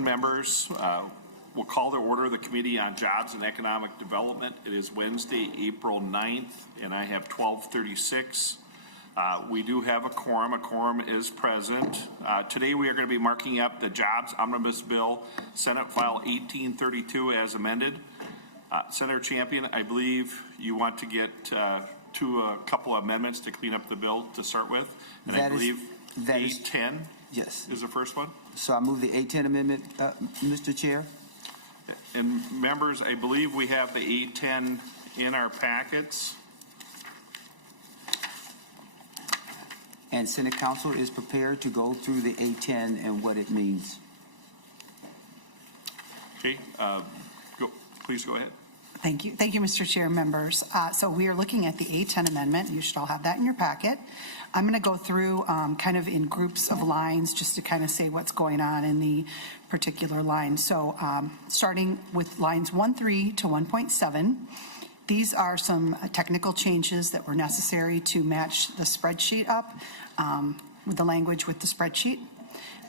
session, members. We'll call to order the Committee on Jobs and Economic Development. It is Wednesday, April 9th, and I have 12:36. We do have a quorum. A quorum is present. Today we are going to be marking up the Jobs Omnibus Bill, Senate File 1832 as amended. Senator Champion, I believe you want to get to a couple of amendments to clean up the bill to start with. And I believe 810 is the first one. So I move the 810 amendment, Mr. Chair. And members, I believe we have the 810 in our packets. And Senate Council is prepared to go through the 810 and what it means. Okay, please go ahead. Thank you, Mr. Chair, members. So we are looking at the A10 amendment. You should all have that in your packet. I'm going to go through kind of in groups of lines just to kind of say what's going on in the particular line. So starting with lines 1.3 to 1.7, these are some technical changes that were necessary to match the spreadsheet up with the language with the spreadsheet.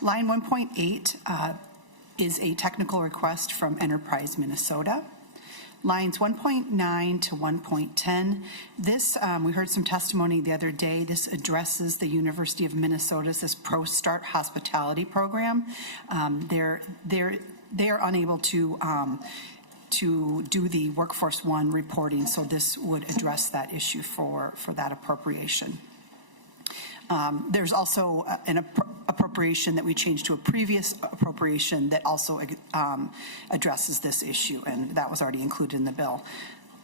Line 1.8 is a technical request from Enterprise Minnesota. Lines 1.9 to 1.10, this, we heard some testimony the other day, this addresses the University of Minnesota's Pro-Start Hospitality Program. They're unable to do the Workforce One reporting, so this would address that issue for that appropriation. There's also an appropriation that we changed to a previous appropriation that also addresses this issue, and that was already included in the bill.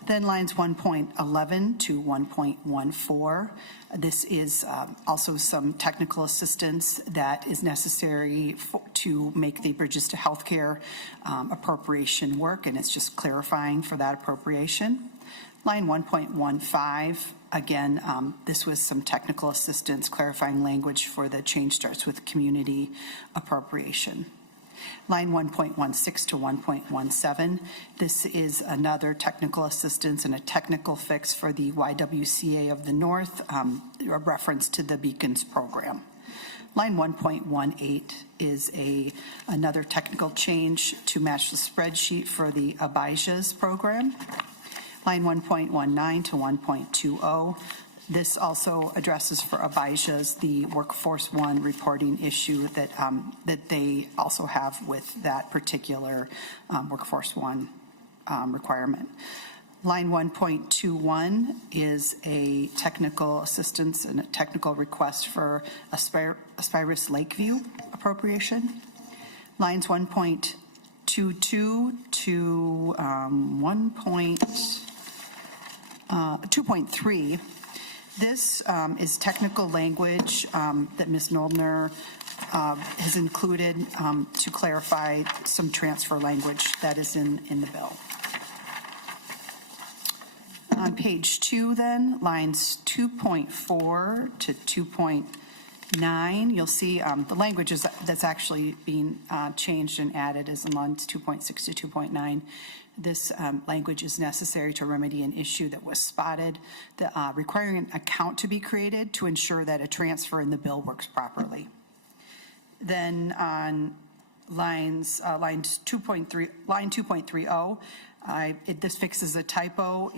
Then lines 1.11 to 1.14. This is also some technical assistance that is necessary to make the Bridges to Healthcare appropriation work, and it's just clarifying for that appropriation. Line 1.15, again, this was some technical assistance clarifying language for the change starts with community appropriation. Line 1.16 to 1.17, this is another technical assistance and a technical fix for the YWCA of the North, a reference to the Beacons program. Line 1.18 is another technical change to match the spreadsheet for the Abijah's program. Line 1.19 to 1.20, this also addresses for Abijah's the Workforce One reporting issue that they also have with that particular Workforce One requirement. Line 1.21 is a technical assistance and a technical request for Aspirus Lakeview appropriation. Lines 1.22 to 2.3. This is technical language that Ms. Noldner has included to clarify some transfer language that is in the bill. On page 2 then, lines 2.4 to 2.9, you'll see the language that's actually being changed and added is in lines 2.6 to 2.9. This language is necessary to remedy an issue that was spotted, requiring an account to be created to ensure that a transfer in the bill works properly. Then on line 2.30, this fixes a typo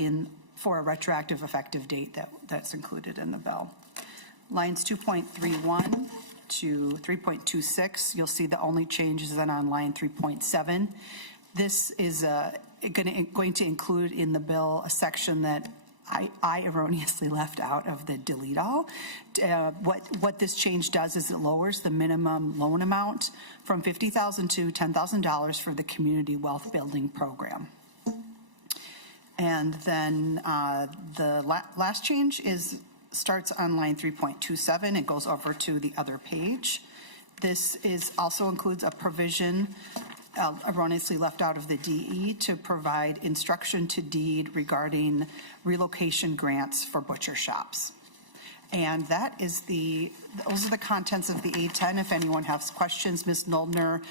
for a retroactive effective date that's included in the bill. Lines 2.31 to 3.26, you'll see the only change is then on line 3.7. This is going to include in the bill a section that I erroneously left out of the delete all. What this change does is it lowers the minimum loan amount from $50,000 to $10,000 for the Community Wealth Building Program. And then the last change starts on line 3.27. It goes over to the other page. This also includes a provision erroneously left out of the DE to provide instruction to deed regarding relocation grants for butcher shops. And those are the contents of the A10. If anyone has questions, Ms. Noldner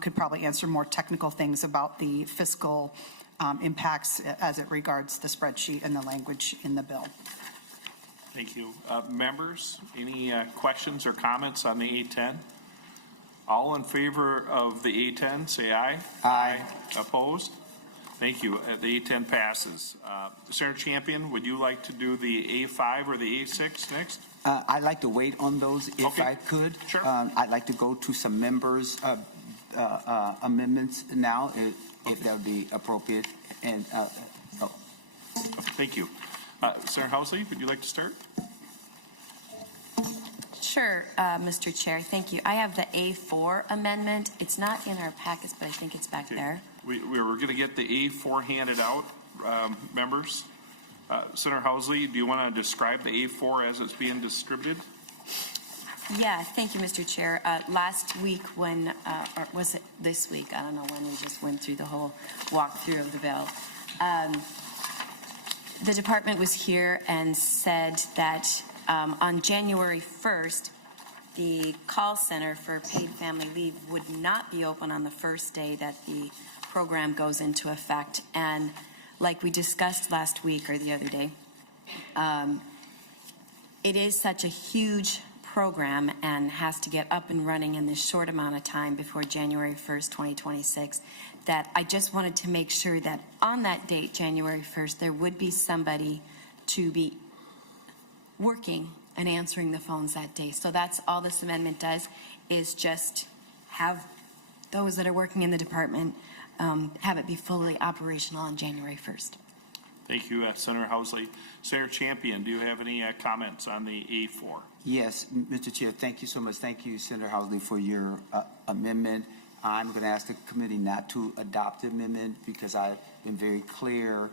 could probably answer more technical things about the fiscal impacts as it regards the spreadsheet and the language in the bill. Thank you. Members, any questions or comments on the A10? All in favor of the A10, say aye. Aye. Opposed? Thank you. The A10 passes. Senator Champion, would you like to do the A5 or the A6 next? I'd like to wait on those if Okay. I could. Sure. I'd like to go to some members' amendments now, if that would be appropriate. And Thank you. Senator Housley, would you like to start? Sure, Mr. Chair, thank you. I have the A4 amendment. It's not in our packets, but I think it's back there. We were going to get the A4 handed out, members. Senator Housley, do you want to describe the A4 as it's being distributed? Yeah, thank you, Mr. Chair. Last week when, or was it this week? I don't know when we just went through the whole walkthrough of the bill. The department was here and said that on January 1st, the call center for paid family leave would not be open on the first day that the program goes into effect. And like we discussed last week or the other day, it is such a huge program and has to get up and running in this short amount of time before January 1st, 2026, that I just wanted to make sure that on that date, January 1st, there would be somebody to be working and answering the phones that day. So that's all this amendment does, is just have those that are working in the department have it be fully operational on January 1st. Thank you, Senator Housley. Senator Champion, do you have any comments on the A4? yes, Mr. Chair, thank you so much. Thank you, Senator Housley, for your amendment. I'm going to ask the committee not to adopt the amendment because I've been very clear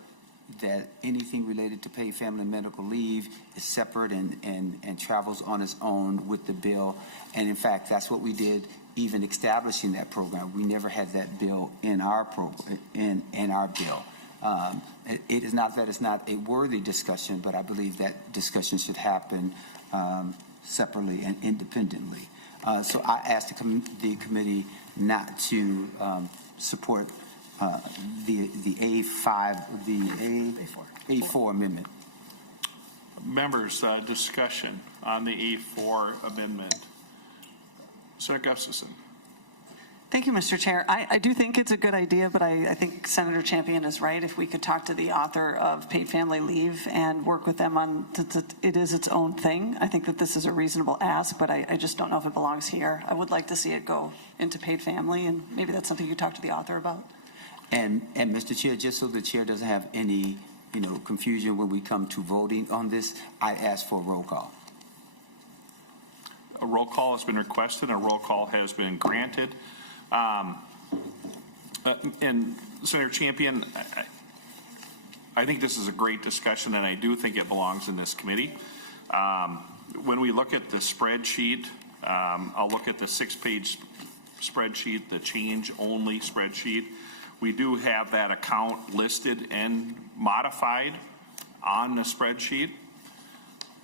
that anything related to paid family and medical leave is separate and travels on its own with the bill. And in fact, that's what we did even establishing that program. We never had that bill in our in our bill. It is not that it's not a worthy discussion, but I believe that discussion should happen separately and independently. So I asked the committee not to support the A5, the A4 amendment. Members, discussion on the A4 amendment. Senator Gustafson. Thank you, Mr. Chair. I do think it's a good idea, but I think Senator Champion is right. If we could talk to the author of paid family leave and work with them on it is its own thing. I think that this is a reasonable ask, but I just don't know if it belongs here. I would like to see it go into paid family, and maybe that's something you talk to the author about. And Mr. Chair, just so the chair doesn't have any confusion when we come to voting on this, I ask for a roll call. A roll call has been requested. A roll call has been granted. And Senator Champion, I think this is a great discussion, and I do think it belongs in this committee. When we look at the spreadsheet, I'll look at the 6-page spreadsheet, the change-only spreadsheet. We do have that account listed and modified on the spreadsheet.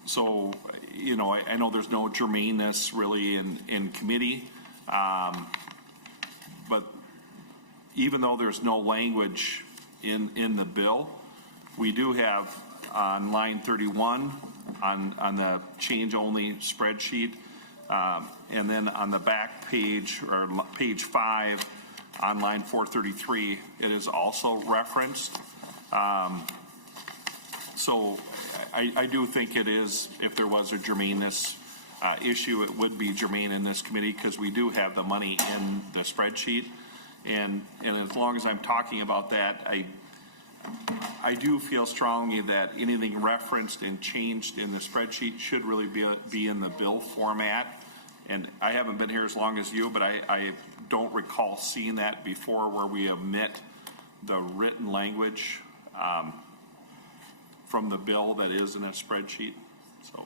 So, I know there's no germaneness really in committee. But even though there's no language in the bill, we do have on line 31 on the change-only spreadsheet, and then on the back page, or page 5, on line 433, it is also referenced. So I do think it is, if there was a germaneness issue, it would be germane in this committee because we do have the money in the spreadsheet. And as long as I'm talking about that, I do feel strongly that anything referenced and changed in the spreadsheet should really be in the bill format. And I haven't been here as long as you, but I don't recall seeing that before where we omit the written language from the bill that is in a spreadsheet. So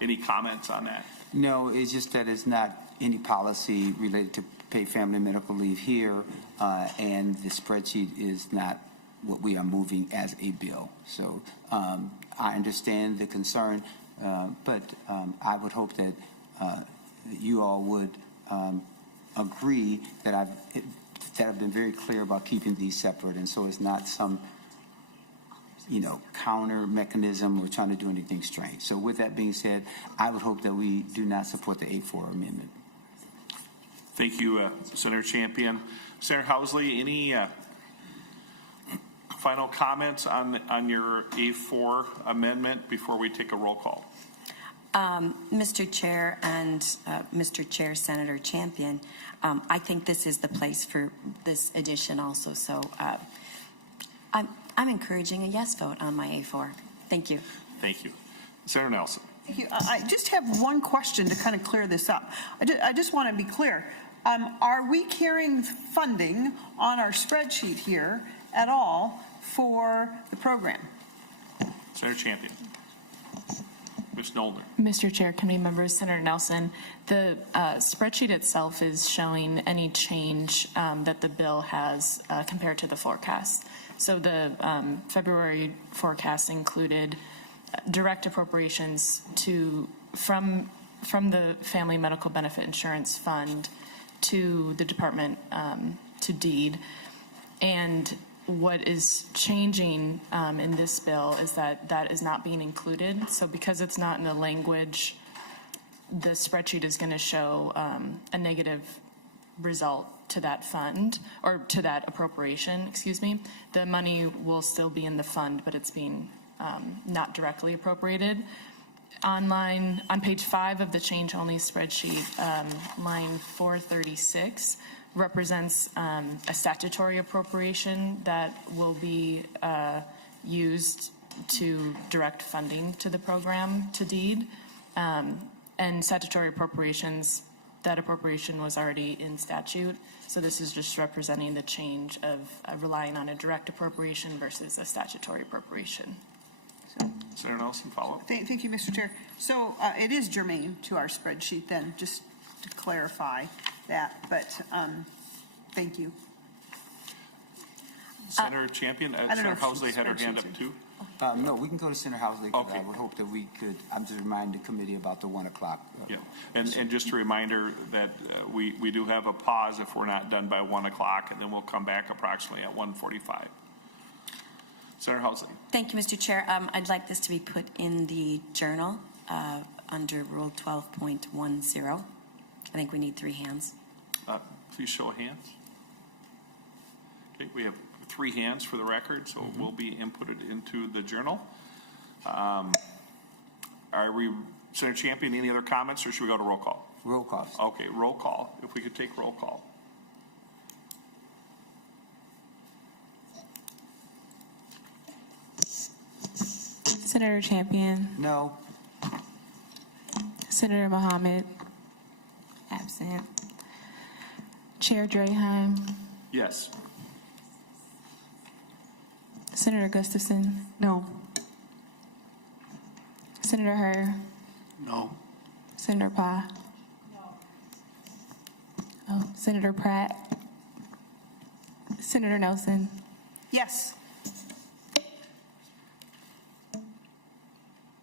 any comments on that? No, it's just that it's not any policy related to paid family and medical leave here, and the spreadsheet is not what we are moving as a bill. So I understand the concern, but I would hope that you all would agree that I've been very clear about keeping these separate, and so it's not some counter mechanism or trying to do anything strange. So with that being said, I would hope that we do not support the A4 amendment. Thank you, Senator Champion. Senator Housley, any final comments on your A4 amendment before we take a roll call? Mr. Chair and Mr. Chair, Senator Champion, I think this is the place for this addition also. So I'm encouraging a yes vote on my A4. Thank you. Thank you. Senator Nelson. Thank you. I just have one question to kind of clear this up. I just want to be clear. Are we carrying funding on our spreadsheet here at all for the program? Senator Champion. Ms. Noldner. Mr. Chair, committee members, Senator Nelson, the spreadsheet itself is showing any change that the bill has compared to the forecast. So the February forecast included direct appropriations from the Family Medical Benefit Insurance Fund to the department to deed. And what is changing in this bill is that is not being included. So because it's not in the language, the spreadsheet is going to show a negative result to that fund, or to that appropriation, excuse me. The money will still be in the fund, but it's being not directly appropriated. On page 5 of the change-only spreadsheet, line 436, represents a statutory appropriation that will be used to direct funding to the program to deed. And statutory appropriations, that appropriation was already in statute. So this is just representing the change of relying on a direct appropriation versus a statutory appropriation. Senator Nelson, follow up. Thank you, Mr. Chair. So it is germane to our spreadsheet then, just to clarify that, but thank you. Senator Champion, don't know Senator if Housley had her hand up spreadsheets too. No, we can go to Senator Housley. Okay. I would hope that we could, I'm just reminding the committee about the 1 o'clock. Yeah, and just a reminder that we do have a pause if we're not done by 1 o'clock, and then we'll come back approximately at 1:45. Senator Housley. Thank you, Mr. Chair. I'd like this to be put in the journal under Rule 12.10. I think we need 3 hands. Please show of hands. Okay, we have 3 hands for the record, so it will be inputted into the journal. Senator Champion, any other comments, or should we go to roll call? Roll call. Okay, roll call. If we could take roll call. Senator Champion, No. Senator Mohammed, absent. Chair Draheim, Yes. Senator Gustafson, No. Senator Hurd, No. Senator Pye. Oh, Senator Pratt, Senator Nelson, Yes.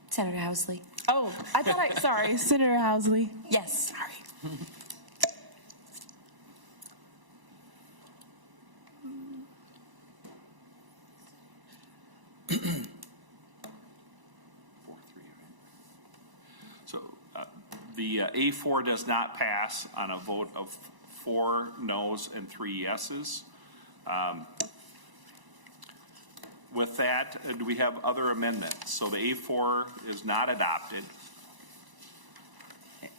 Senator Housley. oh, I thought sorry, Senator Housley. Yes. Sorry. So the A4 does not pass on a vote of 4 noes and 3 yeses. With that, do we have other amendments? So the A4 is not adopted.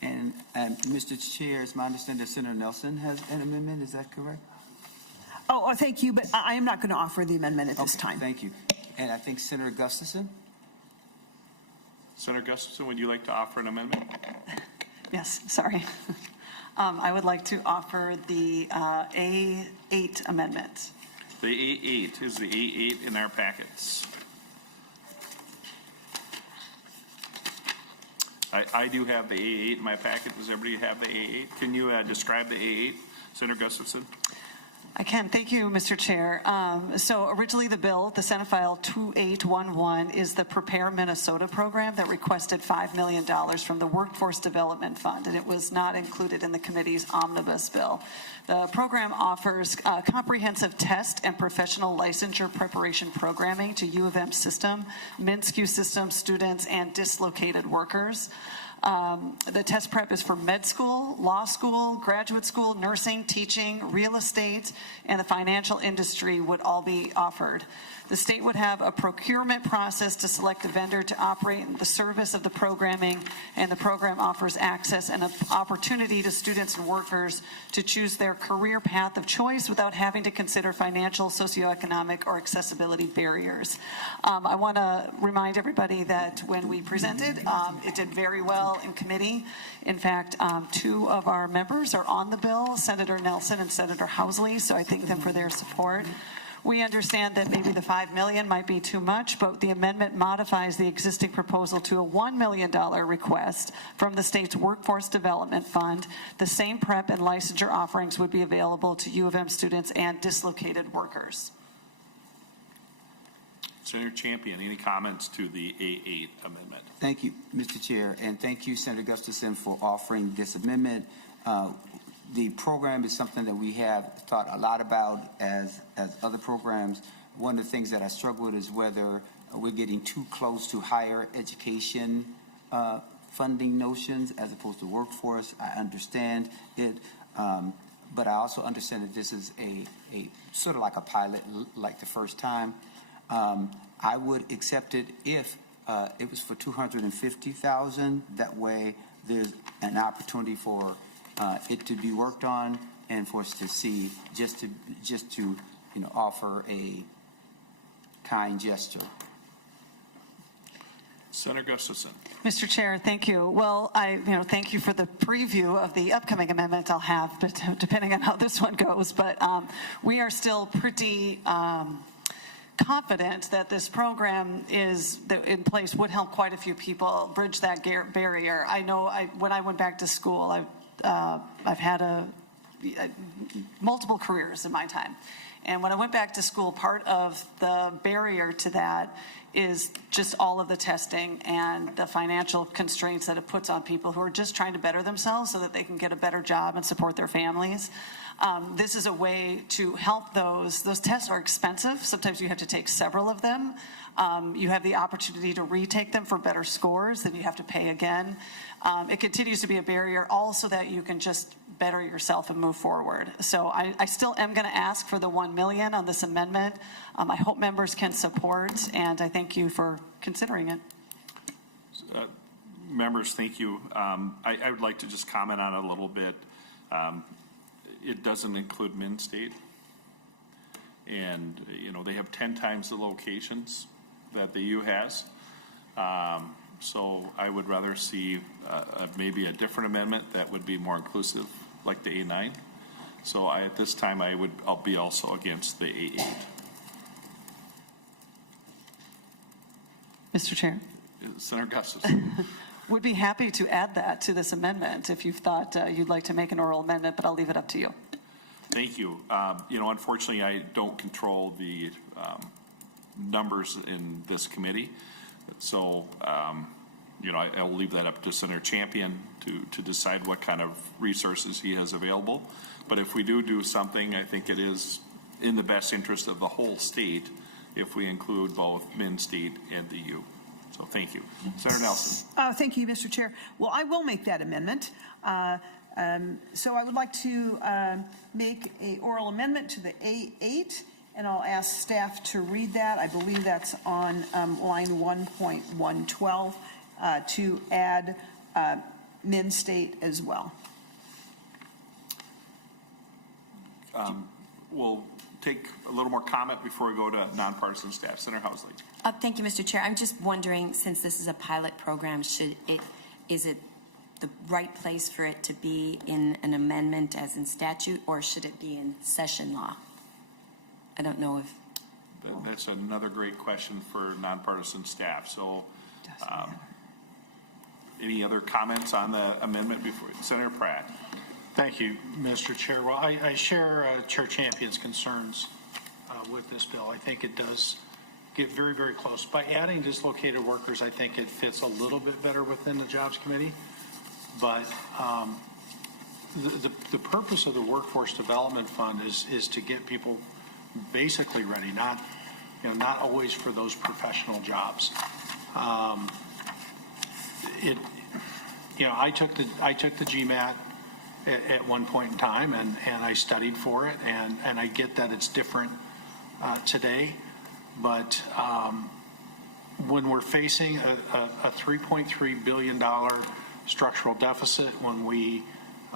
And Mr. Chair, it's my understanding that Senator Nelson has an amendment. Is that correct? Oh, thank you, but I am not going to offer the amendment at this Okay, time. Thank you. And I think Senator Gustafson? Senator Gustafson, would you like to offer an amendment? Yes, sorry. I would like to offer the A8 amendment. The A8 is the A8 in our packets. I do have the A8 in my packet. Does everybody have the A8? Can you describe the A8, Senator Gustafson? I can. Thank you, Mr. Chair. So originally the bill, the Senate File 2811, is the Prepare Minnesota program that requested $5 million from the Workforce Development Fund, and it was not included in the committee's Omnibus bill. The program offers comprehensive test and professional licensure preparation programming to U of M system, MNSCU system students, and dislocated workers. The test prep is for med school, law school, graduate school, nursing, teaching, real estate, and the financial industry would all be offered. The state would have a procurement process to select a vendor to operate the service of the programming, and the program offers access and an opportunity to students and workers to choose their career path of choice without having to consider financial, socioeconomic, or accessibility barriers. I want to remind everybody that when we presented, it did very well in committee. In fact, two of our members are on the bill, Senator Nelson and Senator Housley, so I thank them for their support. We understand that maybe the $5 million might be too much, but the amendment modifies the existing proposal to a $1 million request from the state's Workforce Development Fund. The same prep and licensure offerings would be available to U of M students and dislocated workers. Senator Champion, any comments to the A8 amendment? Thank you, Mr. Chair, and thank you, Senator Gustafson, for offering this amendment. The program is something that we have thought a lot about as other programs. One of the things that I struggle with is whether we're getting too close to higher education funding notions as opposed to workforce. I understand it, but I also understand that this is a sort of like a pilot, like the first time. I would accept it if it was for $250,000. That way, there's an opportunity for it to be worked on and for us to see, just to offer a kind gesture. Senator Gustafson. Mr. Chair, thank you. Well, thank you for the preview of the upcoming amendment I'll have, but depending on how this one goes. But we are still pretty confident that this program is in place would help quite a few people bridge that barrier. I know when I went back to school, I've had multiple careers in my time. And when I went back to school, part of the barrier to that is just all of the testing and the financial constraints that it puts on people who are just trying to better themselves so that they can get a better job and support their families. This is a way to help those. Those tests are expensive. Sometimes you have to take several of them. You have the opportunity to retake them for better scores, then you have to pay again. It continues to be a barrier also that you can just better yourself and move forward. So I still am going to ask for the $1 million on this amendment. I hope members can support, and I thank you for considering it. Members, thank you. I would like to just comment on it a little bit. It doesn't include Min-State, and they have 10 times the locations that the U has. So I would rather see maybe a different amendment that would be more inclusive, like the A9. So at this time, I'll be also against the A8. Mr. Chair. Senator Gustafson. Would be happy to add that to this amendment if you thought you'd like to make an oral amendment, but I'll leave it up to you. Thank you. Unfortunately, I don't control the numbers in this committee. So, I'll leave that up to Senator Champion to decide what kind of resources he has available. But if we do something, I think it is in the best interest of the whole state if we include both Min-State and the U. So thank you. Senator Nelson. Thank you, Mr. Chair. Well, I will make that amendment. So I would like to make an oral amendment to the A8, and I'll ask staff to read that. I believe that's on line 1.112 to add Min-State as well. We'll take a little more comment before we go to nonpartisan staff. Senator Housley. Thank you, Mr. Chair. I'm just wondering, since this is a pilot program, is it the right place for it to be in an amendment as in statute, or should it be in session law? I don't know if... That's another great question for nonpartisan staff. So any other comments on the amendment before? Senator Pratt. Thank you, Mr. Chair. Well, I share Chair Champion's concerns with this bill. I think it does get very, very close. By adding dislocated workers, I think it fits a little bit better within the Jobs Committee. But the purpose of the Workforce Development Fund is to get people basically ready, not always for those professional jobs. I took the GMAT at one point in time, and I studied for it, and I get that it's different today, but when we're facing a $3.3 billion structural deficit, when we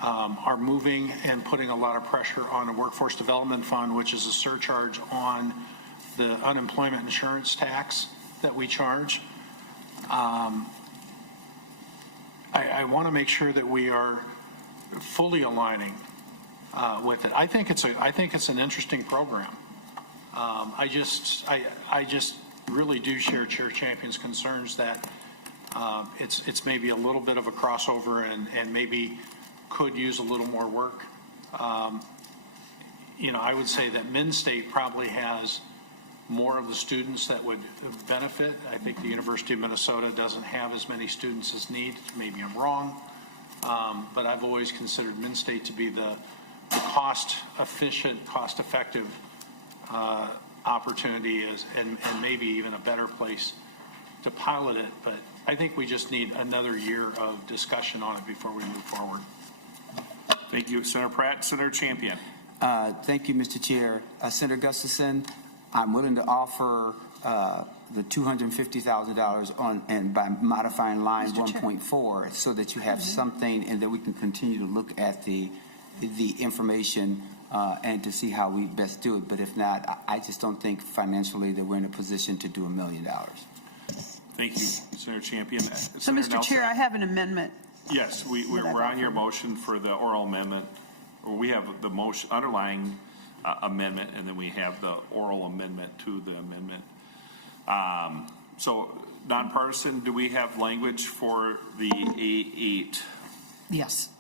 are moving and putting a lot of pressure on the Workforce Development Fund, which is a surcharge on the unemployment insurance tax that we charge, I want to make sure that we are fully aligning with it. I think it's an interesting program. I just really do share Chair Champion's concerns that it's maybe a little bit of a crossover and maybe could use a little more work. I would say that Minn State probably has more of the students that would benefit. I think the University of Minnesota doesn't have as many students as need. Maybe I'm wrong. But I've always considered Minn State to be the cost-efficient, cost-effective opportunity and maybe even a better place to pilot it. But I think we just need another year of discussion on it before we move forward. Thank you, Senator Pratt. Senator Champion. Thank you, Mr. Chair. Senator Gustafson, I'm willing to offer the $250,000 on and by modifying line 1.4 so that you have something and that we can continue to look at the information and to see how we best do it. But if not, I just don't think financially that we're in a position to do $1 million. Thank you, Senator Champion. So, Senator Mr. Nelson. Chair, I have an amendment. Yes, we're on your motion for the oral amendment. We have the motion underlying amendment, and then we have the oral amendment to the amendment. So, nonpartisan, do we have language for the A8? Yes.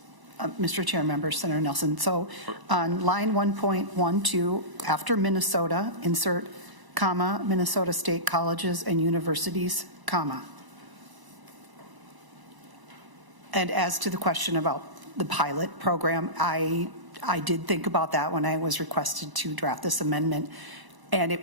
Mr. Chair, members, Senator Nelson. So on line 1.12, after Minnesota, insert comma, Minnesota State Colleges and Universities, comma. And as to the question about the pilot program, I did think about that when I was requested to draft this amendment, and it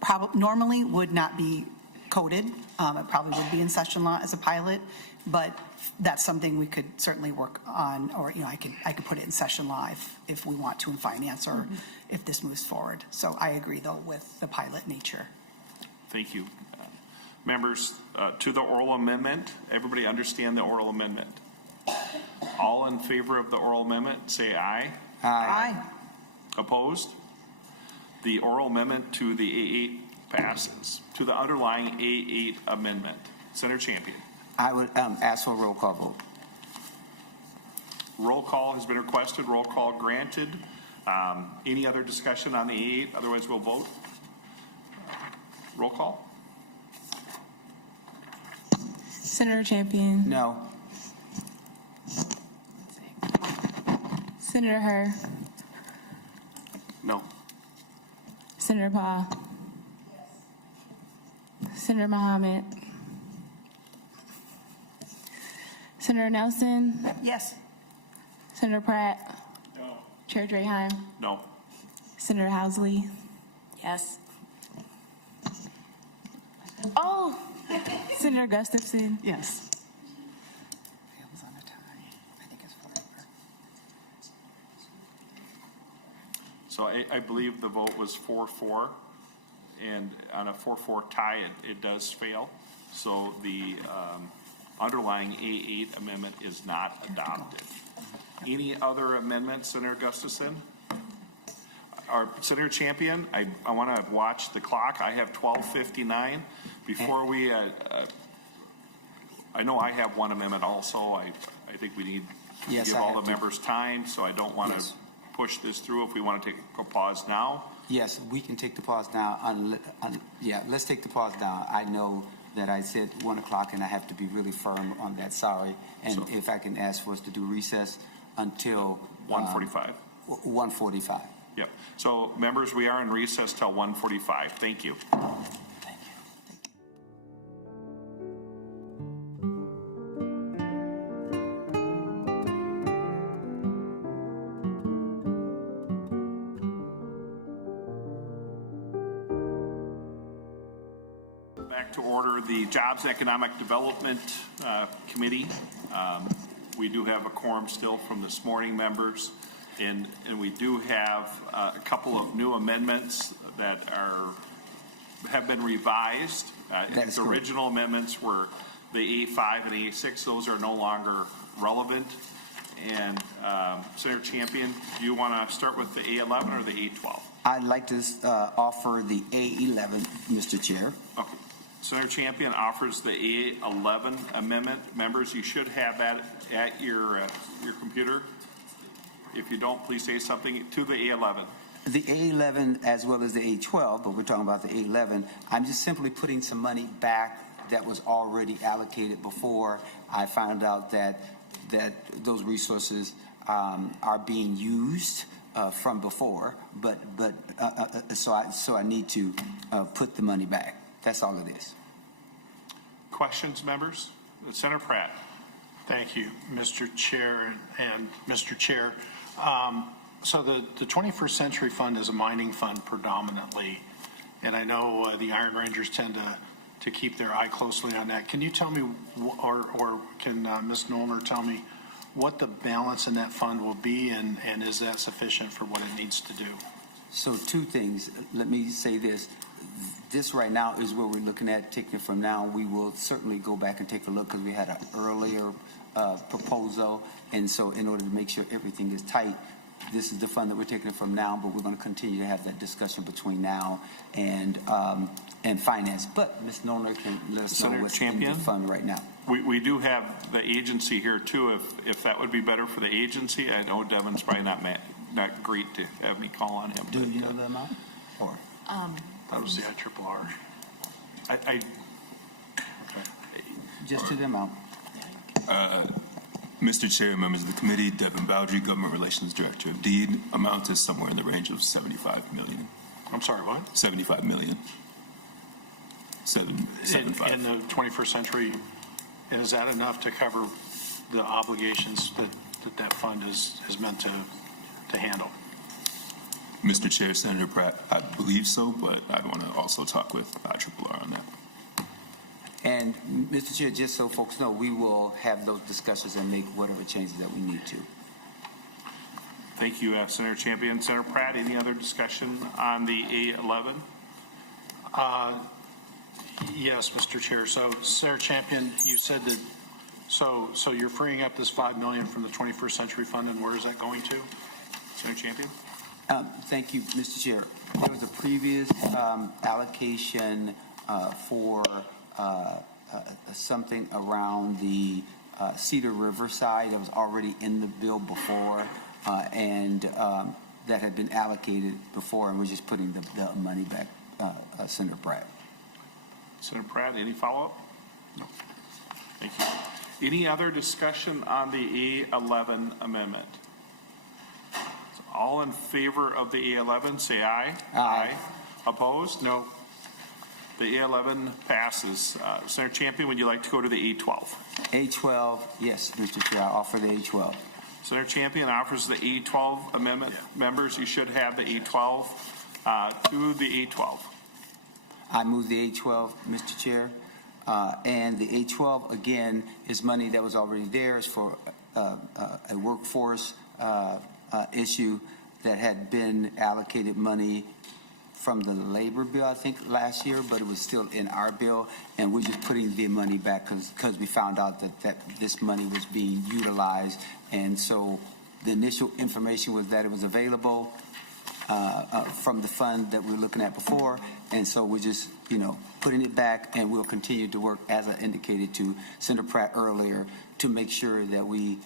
probably normally would not be coded. It probably would be in session law as a pilot, but that's something we could certainly work on, or I could put it in session law if we want to in finance or if this moves forward. So I agree though with the pilot nature. Thank you. Members, to the oral amendment, everybody understand the oral amendment? All in favor of the oral amendment, say aye. Aye. Opposed? The oral amendment to the A8 passes. To the underlying A8 amendment, Senator Champion. I would ask for a roll call vote. Roll call has been requested. Roll call granted. Any other discussion on the A8? Otherwise, we'll vote. Roll call. Senator Champion. No. Senator Herr. No. Senator Paul. Senator Mohammed. Senator Nelson. Yes. Senator Pratt. No. Chair Draheim. No. Senator Housley. Yes. Oh, Senator Gustafson. Yes. So I believe the vote was 4-4, and on a 4-4 tie, it does fail. So the underlying A8 amendment is not adopted. Any other amendments, Senator Gustafson? Our Senator Champion, I want to watch the clock. I have 12:59. Before we, I know I have one amendment also. I think we need to Yes, give I all have the members time, so I don't want to push this through. If we want to take a pause now. Yes, we can take the pause now. Yeah, let's take the pause now. I know that I said 1 o'clock and I have to be really firm on that, sorry. And if I can ask for us to do recess until 1:45. 1:45. Yep. So members, we are in recess till 1:45. Thank you. Back to order the Jobs and Economic Development Committee. We do have a quorum still from this morning, members, and we do have a couple of new amendments that have been revised. The original amendments were the A5 and A6. Those are no longer relevant. And Senator Champion, do you want to start with the A11 or the A12? I'd like to offer the A11, Mr. Chair. Okay. Senator Champion offers the A11 amendment. Members, you should have that at your computer. If you don't, please say something to the A11. The A11 as well as the A12, but we're talking about the A11. I'm just simply putting some money back that was already allocated before I found out that those resources are being used from before, so I need to put the money back. That's all it is. Questions, members? Senator Pratt. Thank you, Mr. Chair and Mr. Chair. So the 21st Century Fund is a mining fund predominantly, and I know the Iron Rangers tend to keep their eye closely on that. Can you tell me, or can Ms. Nollner tell me what the balance in that fund will be, and is that sufficient for what it needs to do? So two things. Let me say this. This right now is where we're looking at taking it from now. We will certainly go back and take a look because we had an earlier proposal. And so in order to make sure everything is tight, this is the fund that we're taking it from now, but we're going to continue to have that discussion between now and finance. But Ms. Nollner can let us know Senator what's Champion? in the fund right now. We do have the agency here too. If that would be better for the agency, I know Devin's probably not great to have me call on him. Do you know the amount? Or That was the IRRR. I just to the amount? Mr. Chair, members of the committee, Devin Bowdry, Government Relations Director of DEED, amount is somewhere in the range of 75 million. I'm sorry, what? 75 million. 75. In the 21st century, and is that enough to cover the obligations that fund is meant to handle? Mr. Chair, Senator Pratt, I believe so, but I want to also talk with IRRR on that. And Mr. Chair, just so folks know, we will have those discussions and make whatever changes that we need to. Thank you, Senator Champion. Senator Pratt, any other discussion on the A11? Yes, Mr. Chair. So, Senator Champion, you said that, so you're freeing up this $5 million from the 21st Century Fund, and where is that going to? Senator Champion? Thank you, Mr. Chair. There was a previous allocation for something around the Cedar River side that was already in the bill before, and that had been allocated before, and we're just putting the money back. Senator Pratt. Senator Pratt, any follow-up? No. Thank you. Any other discussion on the A11 amendment? All in favor of the A11, say aye. Aye. Opposed? No. The A11 passes. Senator Champion, would you like to go to the A12? A12, yes, Mr. Chair, I offer the A12. Senator Champion offers the A12 amendment. Members, you should have the A12 to the A12. I move the A12, Mr. Chair. And the A12, again, is money that was already there. It's for a workforce issue that had been allocated money from the labor bill, I think, last year, but it was still in our bill, and we're just putting the money back because we found out that this money was being utilized, and so the initial information was that it was available from the fund that we were looking at before, and so we're just, putting it back, and we'll continue to work, as I indicated to Senator Pratt earlier, to make sure that we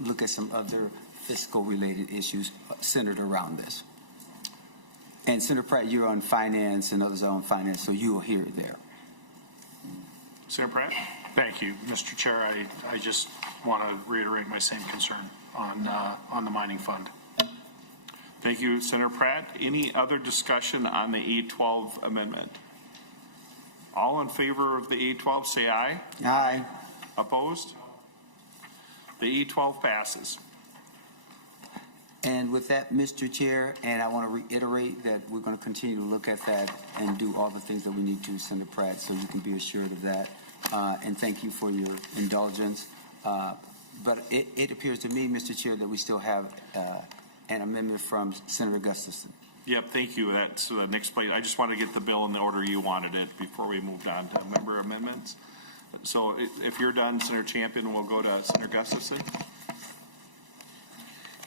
look at some other fiscal-related issues centered around this. And Senator Pratt, you're on finance, and others are on finance, so you will hear it there. Senator Pratt? Thank you, Mr. Chair. I just want to reiterate my same concern. on the mining fund. Thank you, Senator Pratt. Any other discussion on the A12 amendment? All in favor of the A12, say aye. Aye. Opposed? The A12 passes. And with that, Mr. Chair, and I want to reiterate that we're going to continue to look at that and do all the things that we need to, Senator Pratt, so you can be assured of that. And thank you for your indulgence. But it appears to me, Mr. Chair, that we still have an amendment from Senator Gustafson. Yep, thank you. That's the next place. I just wanted to get the bill in the order you wanted it before we moved on to member amendments. So if you're done, Senator Champion, we'll go to Senator Gustafson.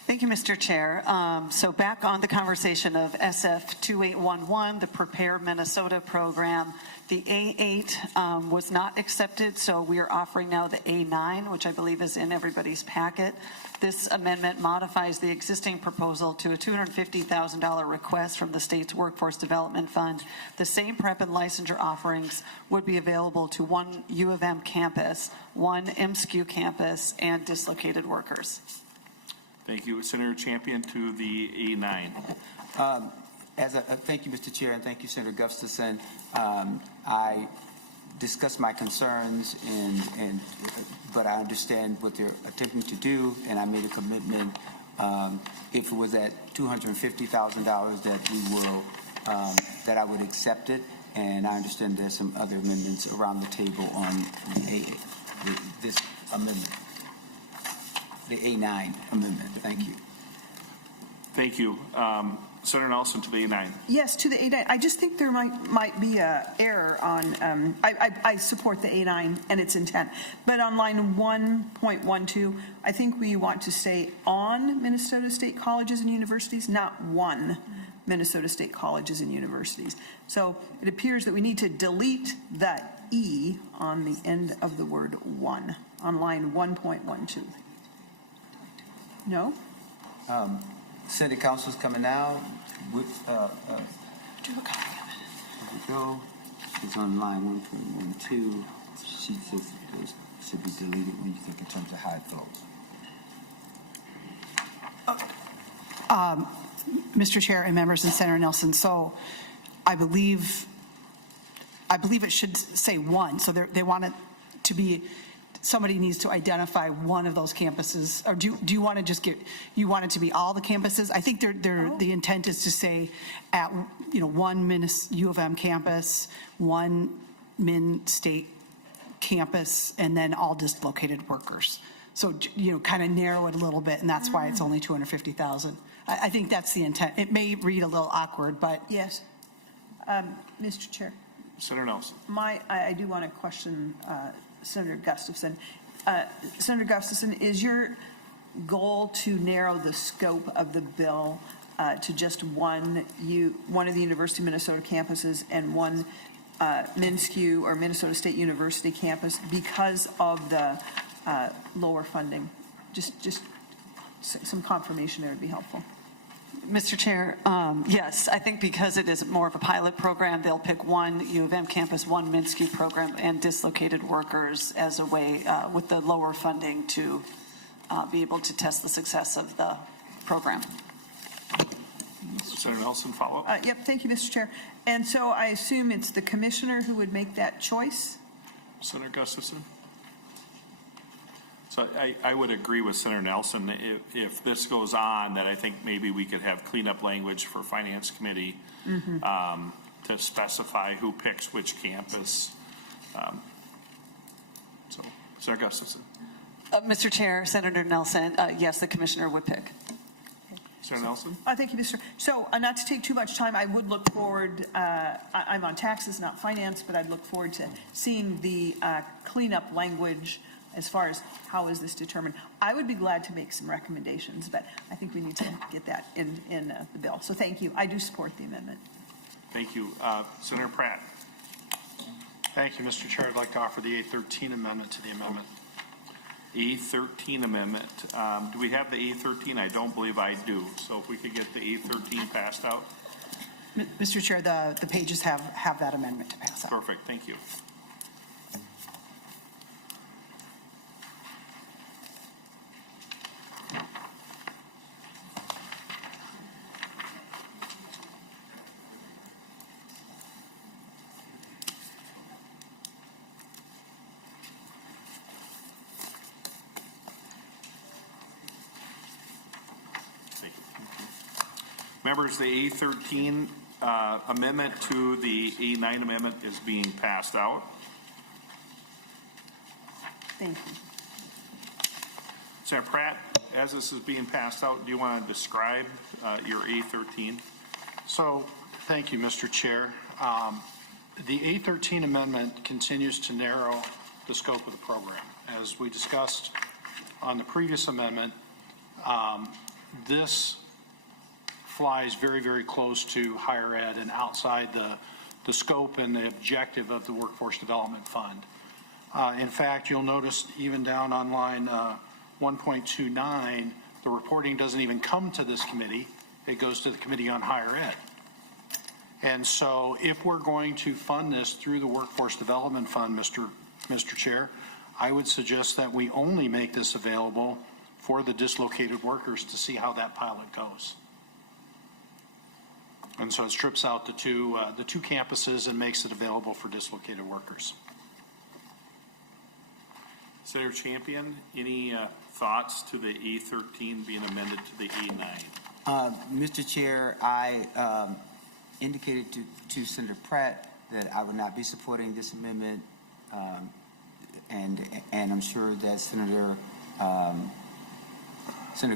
Thank you, Mr. Chair. So back on the conversation of SF 2811, the Prepare Minnesota program, the A8 was not accepted, so we are offering now the A9, which I believe is in everybody's packet. This amendment modifies the existing proposal to a $250,000 request from the state's Workforce Development Fund. The same prep and licensure offerings would be available to one U of M campus, one MSCU campus, and dislocated workers. Thank you, Senator Champion, to the A9. Thank you, Mr. Chair, and thank you, Senator Gustafson. I discussed my concerns, but I understand what they're attempting to do, and I made a commitment. If it was at $250,000, that we will, that I would accept it. And I understand there's some other amendments around the table on this amendment. The A9 amendment. Thank you. Thank you. Senator Nelson to the A9. Yes, to the A9. I just think there might be an error on, I support the A9 and its intent, but on line 1.12, I think we want to say on Minnesota State colleges and universities, not one Minnesota State colleges and universities. So it appears that we need to delete that E on the end of the word one on line 1.12. No? City Council's coming out with, here we go. It's on line 1.12. She says it should be deleted when you think in terms of how it flows. Mr. Chair and members and Senator Nelson, so I believe it should say one. So they want it to be, somebody needs to identify one of those campuses, or do you want to just you want it to be all the campuses? I think the intent is to say at, one U of M campus, one Min State campus, and then all dislocated workers. So, kind of narrow it a little bit, and that's why it's only $250,000. I think that's the intent. It may read a little awkward, but. Yes. Mr. Chair. Senator Nelson. I do want to question Senator Gustafson. Senator Gustafson, is your goal to narrow the scope of the bill to just one of the University of Minnesota campuses and one MSCU or Minnesota State University campus because of the lower funding? Just some confirmation there would be helpful. Mr. Chair, yes, I think because it is more of a pilot program, they'll pick one U of M campus, one MSCU program, and dislocated workers as a way with the lower funding to be able to test the success of the program. Senator Nelson, follow up. Yep, thank you, Mr. Chair. And so I assume it's the commissioner who would make that choice? Senator Gustafson. So I would agree with Senator Nelson. If this goes on, that I think maybe we could have cleanup language for Finance Committee to specify who picks which campus. So, Senator Gustafson. Mr. Chair, Senator Nelson, yes, the commissioner would pick. Senator Nelson. Thank you, Mr. So not to take too much time, I would look forward, I'm on taxes, not finance, but I'd look forward to seeing the cleanup language as far as how is this determined. I would be glad to make some recommendations, but I think we need to get that in the bill. So thank you. I do support the amendment. Thank you. Senator Pratt. Thank you, Mr. Chair. I'd like to offer the A13 amendment to the amendment. A13 amendment. Do we have the A13? I don't believe I do. So if we could get the A13 passed out. Mr. Chair, the pages have that amendment to pass out. Perfect. Thank you. Members, the A13 amendment to the A9 amendment is being passed out. Thank you. Senator Pratt, as this is being passed out, do you want to describe your A13? So, thank you, Mr. Chair. The A13 amendment continues to narrow the scope of the program. As we discussed on the previous amendment, this flies very, very close to higher ed and outside the scope and the objective of the Workforce Development Fund. In fact, you'll notice even down on line 1.29, the reporting doesn't even come to this committee. It goes to the Committee on Higher Ed. And so if we're going to fund this through the Workforce Development Fund, Mr. Chair, I would suggest that we only make this available for the dislocated workers to see how that pilot goes. And so it strips out the two campuses and makes it available for dislocated workers. Senator Champion, any thoughts to the A13 being amended to the A9? Mr. Chair, I indicated to Senator Pratt that I would not be supporting this amendment, and I'm sure that Senator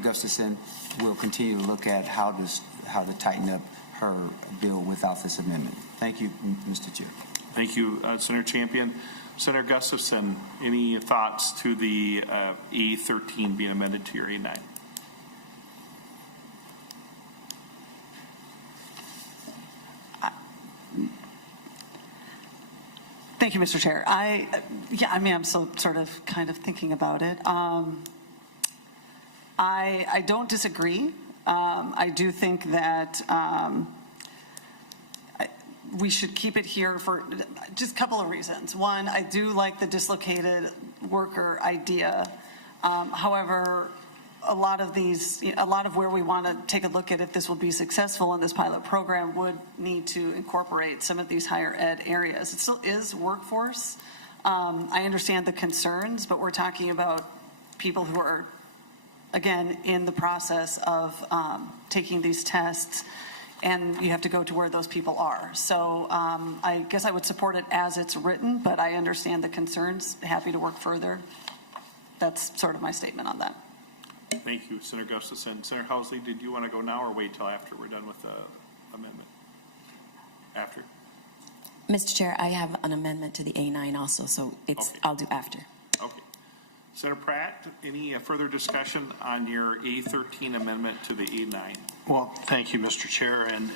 Gustafson will continue to look at how to tighten up her bill without this amendment. Thank you, Mr. Chair. Thank you, Senator Champion. Senator Gustafson, any thoughts to the A13 being amended to your A9? Thank you, Mr. Chair. I'm still sort of kind of thinking about it. I don't disagree. I do think that we should keep it here for just a couple of reasons. One, I do like the dislocated worker idea. However, a lot of where we want to take a look at if this will be successful in this pilot program would need to incorporate some of these higher ed areas. It still is workforce. I understand the concerns, but we're talking about people who are, again, in the process of taking these tests, and you have to go to where those people are. So I guess I would support it as it's written, but I understand the concerns. Happy to work further. That's sort of my statement on that. Thank you, Senator Gustafson. Senator Housley, did you want to go now or wait till after we're done with the amendment? After? Mr. Chair, I have an amendment to the A9 also, so it's Okay. I'll do after. Okay. Senator Pratt, any further discussion on your A13 amendment to the A9? Well, thank you, Mr. Chair, and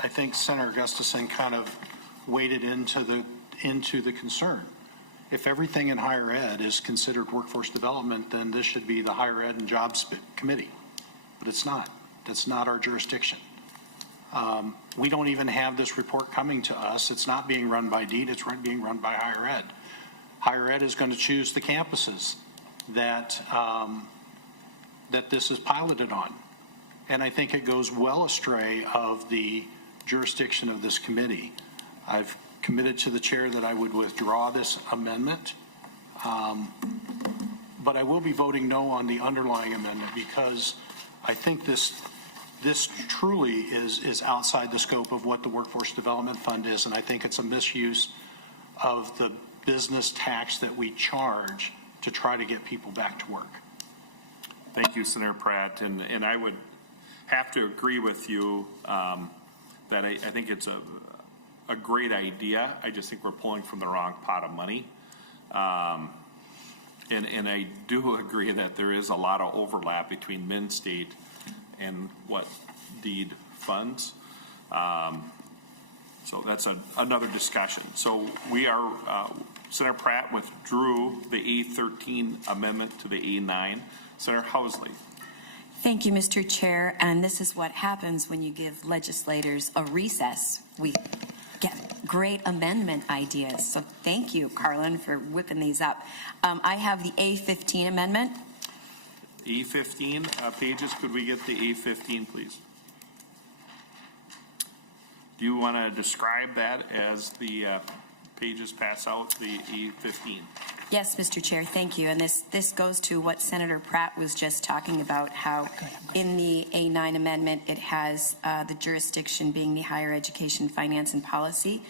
I think Senator Gustafson kind of waded into the concern. If everything in higher ed is considered workforce development, then this should be the Higher Ed and Jobs Committee, but it's not. That's not our jurisdiction. We don't even have this report coming to us. It's not being run by DEED. It's being run by Higher Ed. Higher Ed is going to choose the campuses that this is piloted on. And I think it goes well astray of the jurisdiction of this committee. I've committed to the chair that I would withdraw this amendment, but I will be voting no on the underlying amendment because I think this truly is outside the scope of what the Workforce Development Fund is, and I think it's a misuse of the business tax that we charge to try to get people back to work. Thank you, Senator Pratt, and I would have to agree with you that I think it's a great idea. I just think we're pulling from the wrong pot of money. And I do agree that there is a lot of overlap between Min-State and what DEED funds. So that's another discussion. So we are, Senator Pratt withdrew the A13 amendment to the A9. Senator Housley. Thank you, Mr. Chair. And this is what happens when you give legislators a recess. We get great amendment ideas. So thank you, Carlin, for whipping these up. I have the A15 amendment. A15 pages. Could we get the A15, please? Do you want to describe that as the pages pass out, the A15? Yes, Mr. Chair, thank you. And this goes to what Senator Pratt was just talking about, how in the A9 amendment, it has the jurisdiction being the Higher Education Finance and Policy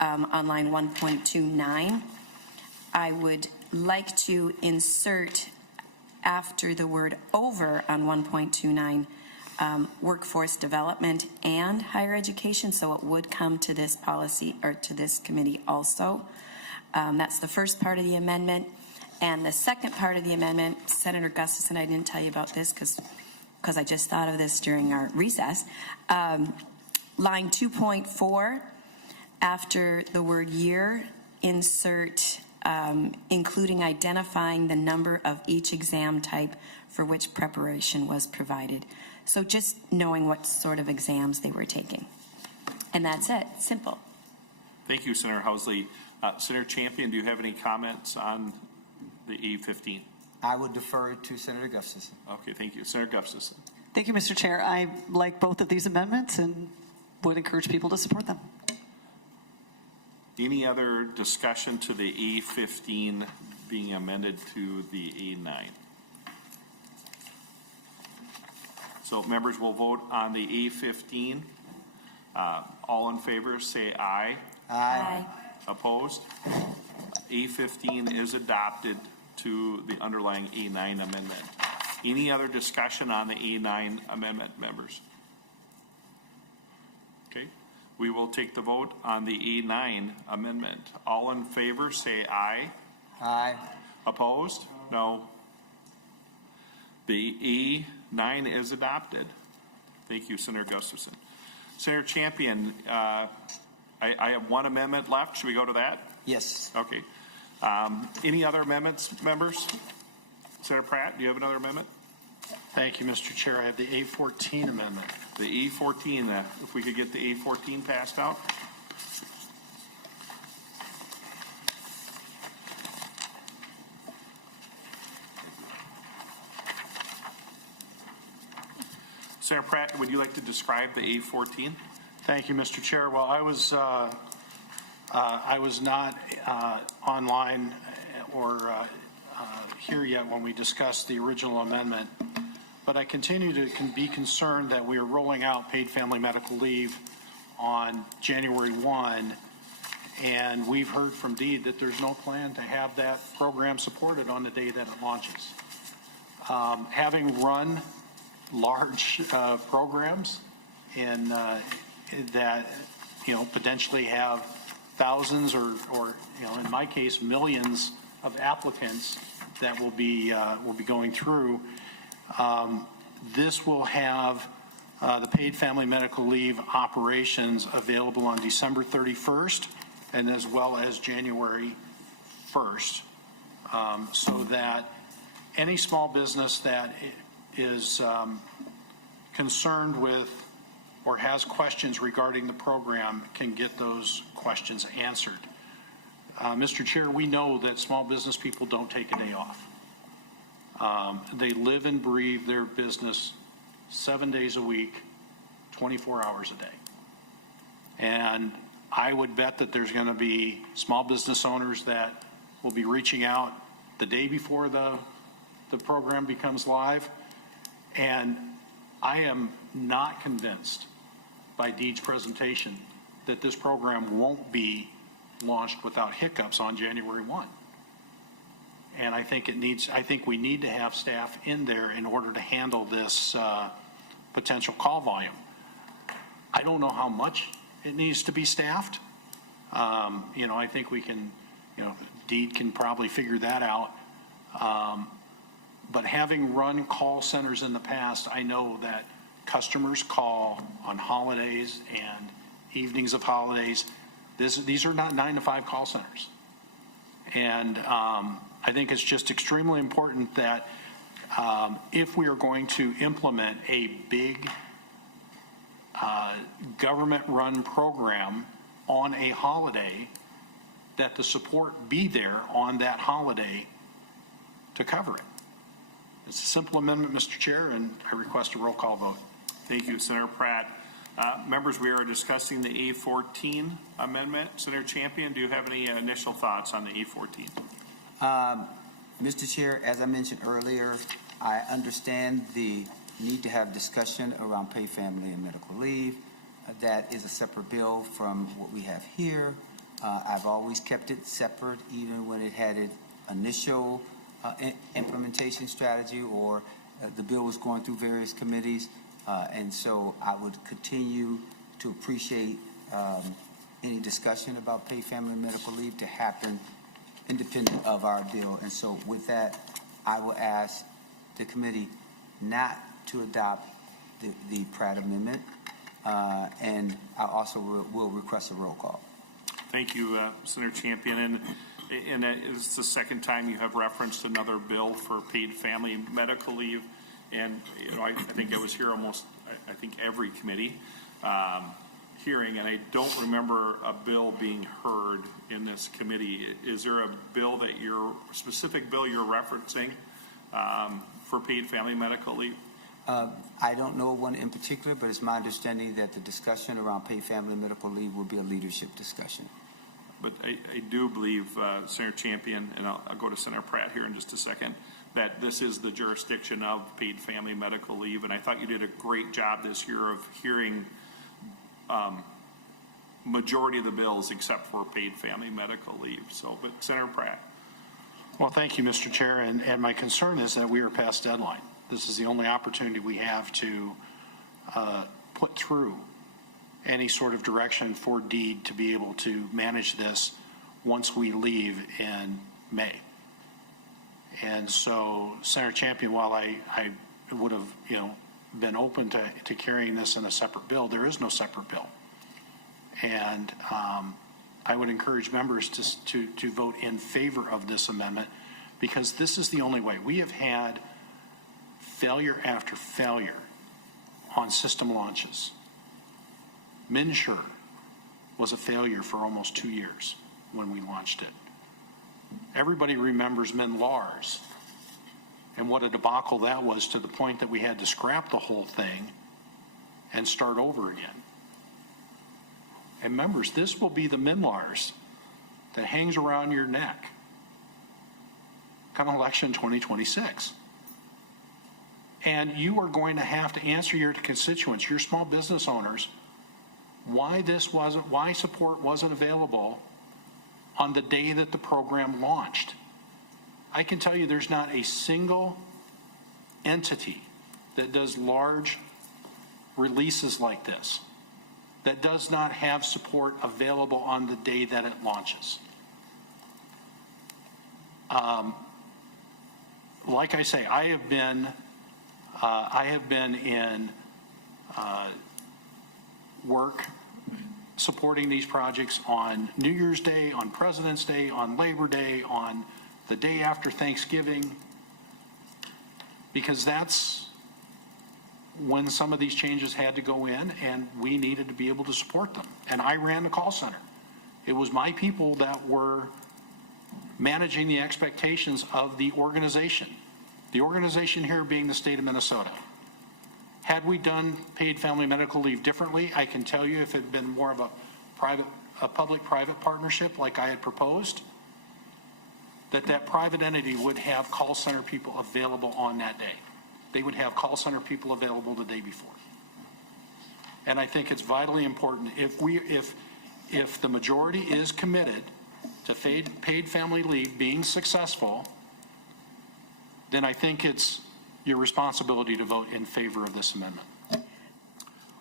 on line 1.29. I would like to insert after the word over on 1.29, workforce development and higher education, so it would come to this policy or to this committee also. That's the first part of the amendment. And the second part of the amendment, Senator Gustafson, I didn't tell you about this because I just thought of this during our recess. Line 2.4, after the word year, insert including identifying the number of each exam type for which preparation was provided. So just knowing what sort of exams they were taking. And that's it, simple. Thank you, Senator Housley. Senator Champion, do you have any comments on the A15? I would defer to Senator Gustafson. Okay, thank you. Senator Gustafson. Thank you, Mr. Chair. I like both of these amendments and would encourage people to support them. Any other discussion to the A15 being amended to the A9? So members will vote on the A15. All in favor say aye. Aye. Opposed? A15 is adopted to the underlying A9 amendment. Any other discussion on the A9 amendment, members? Okay, we will take the vote on the A9 amendment. All in favor say aye. Aye. Opposed? No. The A9 is adopted. Thank you, Senator Gustafson. Senator Champion, I have one amendment left. Should we go to that? Yes. Okay. Any other amendments, members? Senator Pratt, do you have another amendment? Thank you, Mr. Chair. I have the A14 amendment. The A14, if we could get the A14 passed out. Senator Pratt, would you like to describe the A14? Thank you, Mr. Chair. Well, I was not online or here yet when we discussed the original amendment, but I continue to be concerned that we are rolling out paid family medical leave on January 1, and we've heard from DEED that there's no plan to have that program supported on the day that it launches. Having run large programs and that potentially have thousands or in my case millions of applicants that will be going through. This will have the paid family medical leave operations available on December 31st and as well as January 1st, so that any small business that is concerned with or has questions regarding the program can get those questions answered. Mr. Chair, we know that small business people don't take a day off. They live and breathe their business 7 days a week, 24 hours a day. And I would bet that there's going to be small business owners that will be reaching out the day before the program becomes live. And I am not convinced by DEED's presentation that this program won't be launched without hiccups on January 1. And I think we need to have staff in there in order to handle this potential call volume. I don't know how much it needs to be staffed. I think we can, DEED can probably figure that out. But having run call centers in the past, I know that customers call on holidays and evenings of holidays. These are not 9-to-5 call centers. And I think it's just extremely important that if we are going to implement a big government-run program on a holiday, that the support be there on that holiday to cover it. It's a simple amendment, Mr. Chair, and I request a roll call vote. Thank you, Senator Pratt. Members, we are discussing the A14 amendment. Senator Champion, do you have any initial thoughts on the A14? Mr. Chair, as I mentioned earlier, I understand the need to have discussion around paid family and medical leave. That is a separate bill from what we have here. I've always kept it separate, even when it had an initial implementation strategy or the bill was going through various committees. And so I would continue to appreciate any discussion about paid family and medical leave to happen independent of our bill. And so with that, I will ask the committee not to adopt the Pratt amendment. And I also will request a roll call. Thank you, Senator Champion. And it's the second time you have referenced another bill for paid family medical leave. And, you know, I think I was here almost, I think, every committee hearing, and I don't remember a bill being heard in this committee. Is there a bill specific bill you're referencing for paid family medical leave? I don't know one in particular, but it's my understanding that the discussion around paid family medical leave will be a leadership discussion. But I do believe, Senator Champion, and I'll go to Senator Pratt here in just a second, that this is the jurisdiction of paid family medical leave. And I thought you did a great job this year of hearing majority of the bills except for paid family medical leave. So, but Senator Pratt. Well, thank you, Mr. Chair. And my concern is that we are past deadline. This is the only opportunity we have to put through any sort of direction for DEED to be able to manage this once we leave in May. And so, Senator Champion, while I would have, you know, been open to carrying this in a separate bill, there is no separate bill. And I would encourage members to vote in favor of this amendment, because this is the only way. We have had failure after failure on system launches. MNsure was a failure for almost 2 years when we launched it. Everybody remembers MNLARS and what a debacle that was, to the point that we had to scrap the whole thing and start over again. And members, this will be the MNLARS that hangs around your neck come election 2026. And you are going to have to answer your constituents, your small business owners, why support wasn't available on the day that the program launched. I can tell you there's not a single entity that does large releases like this that does not have support available on the day that it launches. Like I say, I have been in work supporting these projects on New Year's Day, on President's Day, on Labor Day, on the day after Thanksgiving, because that's when some of these changes had to go in, and we needed to be able to support them. And I ran the call center. It was my people that were managing the expectations of the organization here being the state of Minnesota. Had we done paid family medical leave differently, I can tell you, if it had been more of a public-private partnership like I had proposed, that private entity would have call center people available on that day. They would have call center people available the day before. And I think it's vitally important, if the majority is committed to paid family leave being successful, then I think it's your responsibility to vote in favor of this amendment.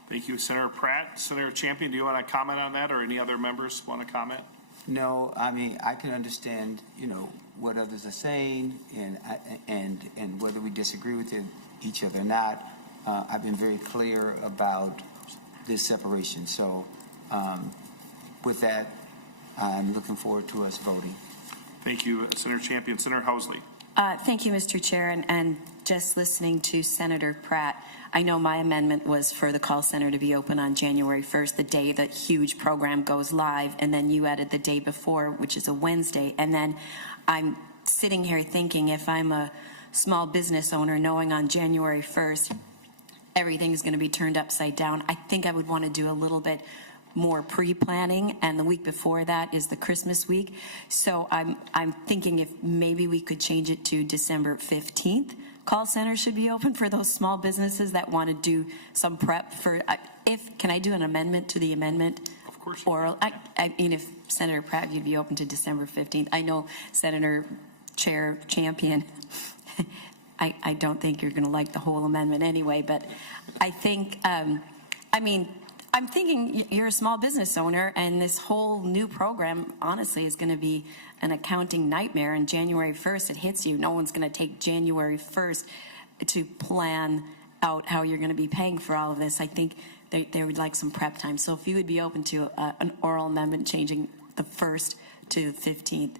Thank you, Senator Pratt. Senator Champion, do you want to comment on that, or any other members want to comment? No, I mean, I can understand, you know, what others are saying, and whether we disagree with each other or not. I've been very clear about this separation. So with that, I'm looking forward to us voting. Thank you, Senator Champion. Senator Housley. Thank you, Mr. Chair. And just listening to Senator Pratt, I know my amendment was for the call center to be open on January 1st, the day that huge program goes live, and then you added the day before, which is a Wednesday. And then I'm sitting here thinking, if I'm a small business owner, knowing on January 1st everything's going to be turned upside down, I think I would want to do a little bit more pre-planning, and the week before that is the Christmas week. So I'm thinking if maybe we could change it to December 15th. Call center should be open for those small businesses that want to do some prep for, can I do an amendment to the amendment? Of course. Oral, I mean, if Senator Pratt, you'd be open to December 15th. I know Senator Chair Champion, I don't think you're going to like the whole amendment anyway, but I think, I'm thinking you're a small business owner, and this whole new program, honestly, is going to be an accounting nightmare. And January 1st, it hits you. No one's going to take January 1st to plan out how you're going to be paying for all of this. I think they would like some prep time. So if you would be open to an oral amendment changing the 1st to 15th,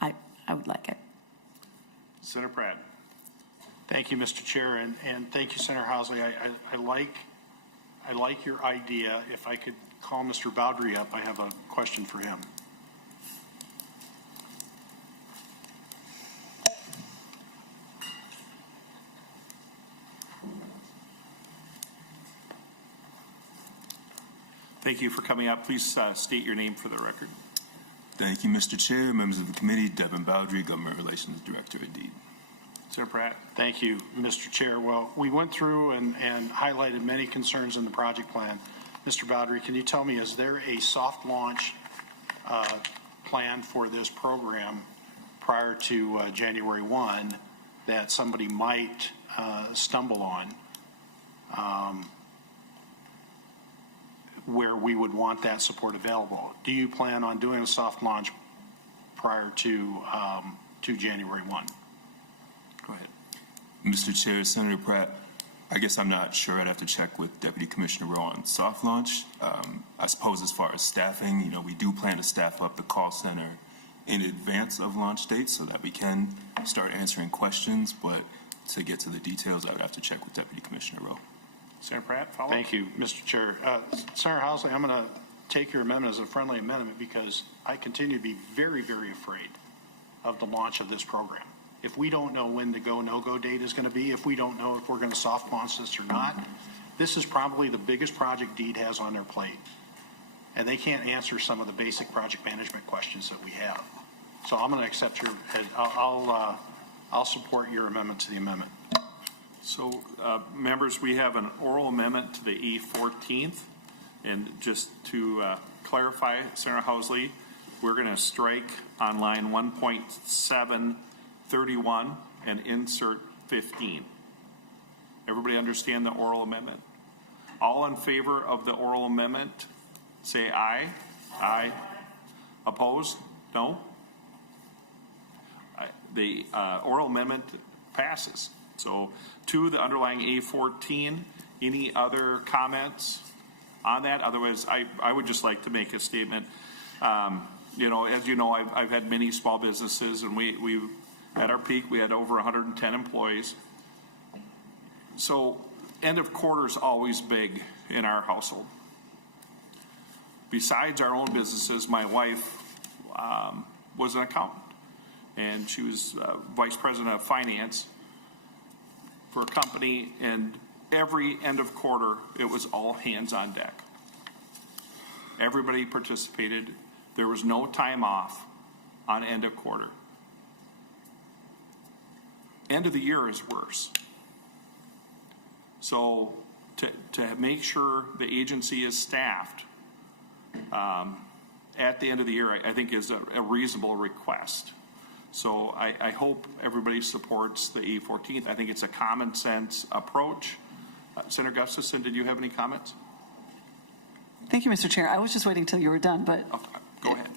I would like it. Senator Pratt. Thank you, Mr. Chair, and thank you, Senator Housley. I like your idea. If I could call Mr. Boudry up, I have a question for him. Thank you for coming up. Please state your name for the record. Thank you, Mr. Chair, members of the committee. Devin Boudry, Government Relations Director at DEED. Senator Pratt. Thank you, Mr. Chair. Well, we went through and highlighted many concerns in the project plan. Mr. Boudry, can you tell me, is there a soft launch plan for this program prior to January 1 that somebody might stumble on where we would want that support available? Do you plan on doing a soft launch prior to January 1? Go ahead. Mr. Chair, Senator Pratt, I guess I'm not sure. I'd have to check with Deputy Commissioner Rowe on soft launch. I suppose as far as staffing, we do plan to staff up the call center in advance of launch date so that we can start answering questions, but to get to the details, I would have to check with Deputy Commissioner Rowe. Senator Pratt, follow up. Thank you, Mr. Chair. Senator Housley, I'm going to take your amendment as a friendly amendment because I continue to be very, very afraid of the launch of this program. If we don't know when the go, no-go date is going to be, if we don't know if we're going to soft launch this or not, this is probably the biggest project DEED has on their plate. And they can't answer some of the basic project management questions that we have. So I'm going to accept your, I'll support your amendment to the amendment. So, members, we have an oral amendment to the A14th. And just to clarify, Senator Housley, we're going to strike on line 1.731 and insert 15. Everybody understand the oral amendment? All in favor of the oral amendment, say aye. Aye. Opposed? No? The oral amendment passes. So to the underlying A14, any other comments on that? Otherwise, I would just like to make a statement. As you know, I've had many small businesses, and we at our peak, we had over 110 employees. So end of quarter is always big in our household. Besides our own businesses, my wife was an accountant, and she was vice president of finance for a company, and every end of quarter, it was all hands on deck. Everybody participated. There was no time off on end of quarter. End of the year is worse. So to make sure the agency is staffed at the end of the year, I think is a reasonable request. So I hope everybody supports the A14th. I think it's a common sense approach. Senator Gustafson, did you have any comments? Thank you, Mr. Chair. I was just waiting until you were done, but Okay, go ahead.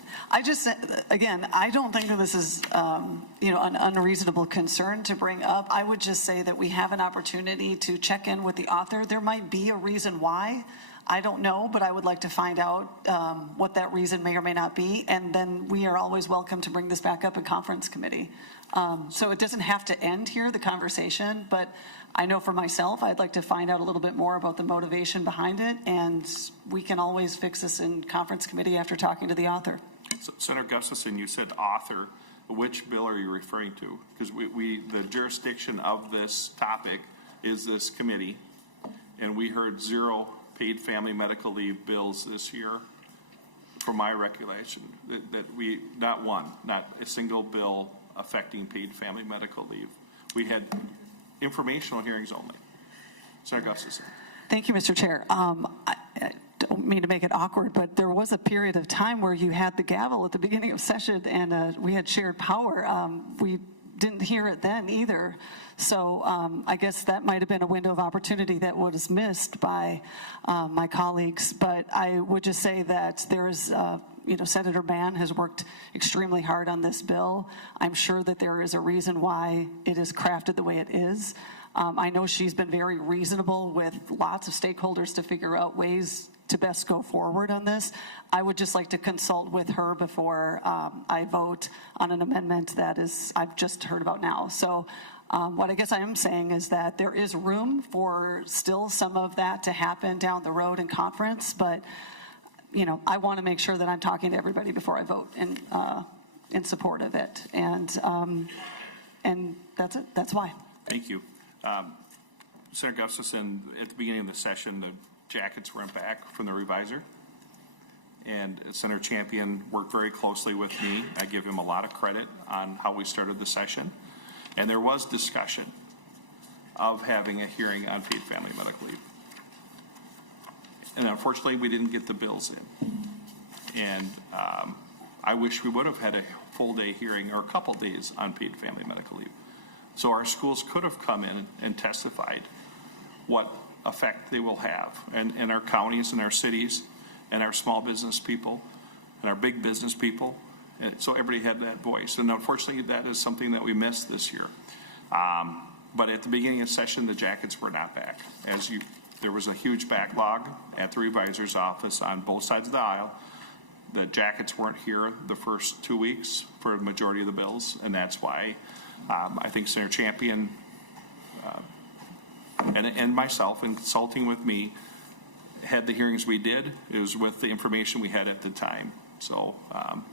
Again, I don't think that this is, an unreasonable concern to bring up. I would just say that we have an opportunity to check in with the author. There might be a reason why. I don't know, but I would like to find out what that reason may or may not be, and then we are always welcome to bring this back up in conference committee. So it doesn't have to end here, the conversation, but I know for myself, I'd like to find out a little bit more about the motivation behind it, and we can always fix this in conference committee after talking to the author. So, Senator Gustafson, you said author. Which bill are you referring to? Because the jurisdiction of this topic is this committee, and we heard zero paid family medical leave bills this year, from my recollection, that we, not one, not a single bill affecting paid family medical leave. We had informational hearings only. Senator Gustafson. Thank you, Mr. Chair. I don't mean to make it awkward, but there was a period of time where you had the gavel at the beginning of session and we had shared power. We didn't hear it then either. So I guess that might have been a window of opportunity that was missed by my colleagues. But I would just say that there's, Senator Mann has worked extremely hard on this bill. I'm sure that there is a reason why it is crafted the way it is. I know she's been very reasonable with lots of stakeholders to figure out ways to best go forward on this. I would just like to consult with her before I vote on an amendment that is I've just heard about now. So what I guess I am saying is that there is room for still some of that to happen down the road in conference, but I want to make sure that I'm talking to everybody before I vote in support of it, and that's it. That's why. Thank you. Senator Gustafson, at the beginning of the session, the jackets went back from the reviser, and Senator Champion worked very closely with me. I give him a lot of credit on how we started the session, and there was discussion of having a hearing on paid family medical leave. And unfortunately, we didn't get the bills in. And I wish we would have had a full day hearing or a couple days on paid family medical leave. So our schools could have come in and testified what effect they will have, and our counties and our cities and our small business people and our big business people. And so everybody had that voice. And unfortunately, that is something that we missed this year. But at the beginning of the session, the jackets were not back. There was a huge backlog at the revisor's office on both sides of the aisle. The jackets weren't here the first 2 weeks for a majority of the bills, and that's why I think Senator Champion and myself, in consulting with me, had the hearings we did. It was with the information we had at the time. So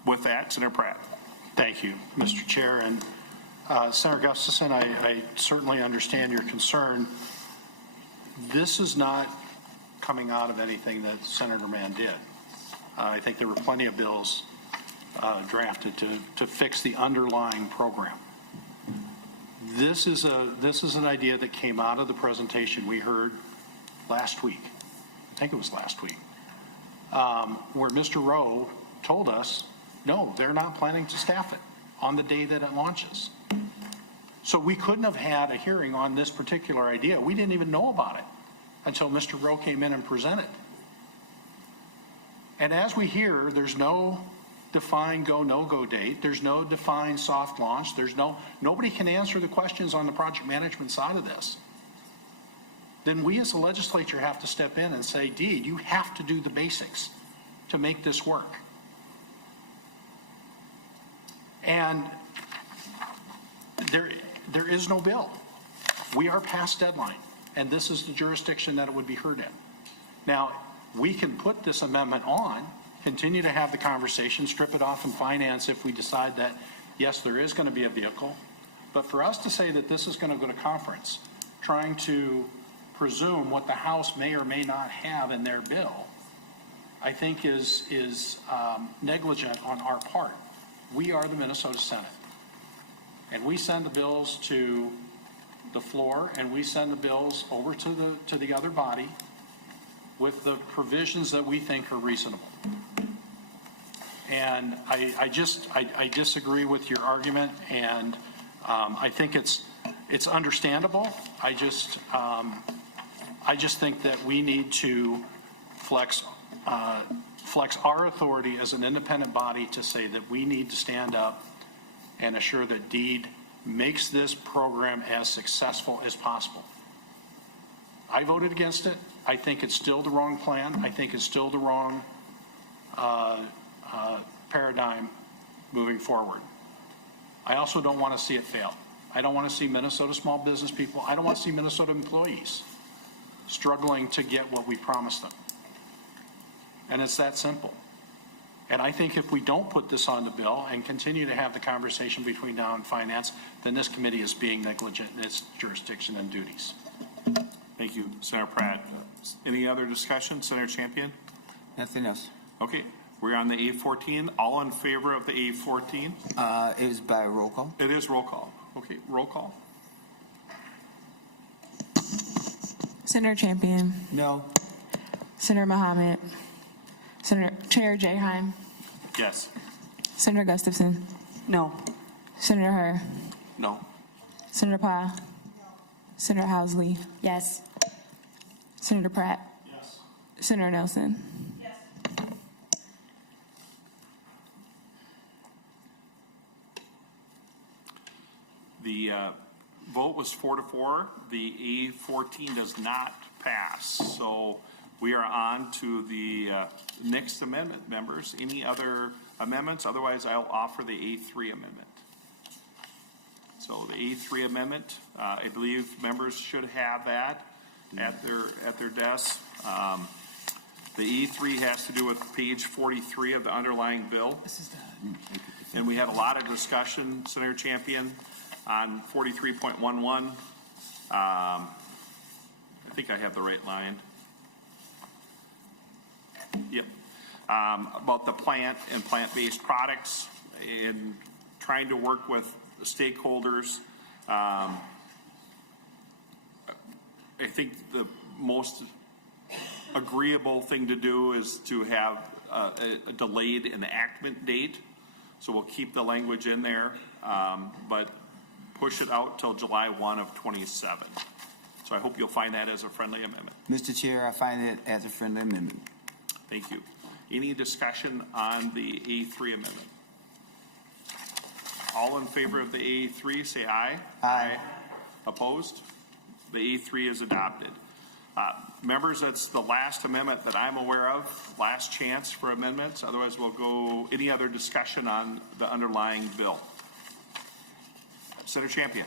with that, Senator Pratt. Thank you, Mr. Chair. And Senator Gustafson, I certainly understand your concern. This is not coming out of anything that Senator Mann did. I think there were plenty of bills drafted to fix the underlying program. This is an idea that came out of the presentation we heard last week. I think it was last week, where Mr. Rowe told us, no, they're not planning to staff it on the day that it launches. So we couldn't have had a hearing on this particular idea. We didn't even know about it until Mr. Rowe came in and presented. And as we hear, there's no defined go, no-go date. There's no defined soft launch. Nobody can answer the questions on the project management side of this. Then we as a legislature have to step in and say, Dee, you have to do the basics to make this work. And there is no bill. We are past deadline, and this is the jurisdiction that it would be heard in. Now, we can put this amendment on, continue to have the conversation, strip it off in finance if we decide that, yes, there is going to be a vehicle. But for us to say that this is going to go to conference, trying to presume what the House may or may not have in their bill, I think is negligent on our part. We are the Minnesota Senate. And we send the bills to the floor, and we send the bills over to the other body with the provisions that we think are reasonable. And I disagree with your argument, and I think it's understandable. I just think that we need to flex our authority as an independent body to say that we need to stand up and assure that DEED makes this program as successful as possible. I voted against it. I think it's still the wrong plan. I think it's still the wrong paradigm moving forward. I also don't want to see it fail. I don't want to see Minnesota small business people, I don't want to see Minnesota employees struggling to get what we promised them. And it's that simple. And I think if we don't put this on the bill and continue to have the conversation between now and finance, then this committee is being negligent in its jurisdiction and duties. Thank you, Senator Pratt. Any other discussion, Senator Champion? Nothing else. Okay, we're on the A14. All in favor of the A14? It was by roll call. It is roll call. Okay, roll call. Senator Champion, No. Senator Mohammed, Senator Chair Jaheim, Yes. Senator Gustafson, No. Senator Herr, No. Senator Pa, Senator Housley, Yes. Senator Pratt, Senator Nelson. The vote was 4-4. The A14 does not pass. So we are on to the next amendment, members. Any other amendments? Otherwise, I'll offer the A3 amendment. So the A3 amendment, I believe members should have that at their desks. The A3 has to do with page 43 of the underlying bill. And we had a lot of discussion, Senator Champion, on 43.11. I think I have the right line. Yep. About the plant and plant-based products and trying to work with stakeholders. I think the most agreeable thing to do is to have a delayed enactment date. So we'll keep the language in there, but push it out till July 1 of 27. So I hope you'll find that as a friendly amendment. Mr. Chair, I find it as a friendly amendment. Thank you. Any discussion on the A3 amendment? All in favor of the A3, say aye. Aye. Opposed? The A3 is adopted. Members, that's the last amendment that I'm aware of. Last chance for amendments. Otherwise, we'll go any other discussion on the underlying bill. Senator Champion.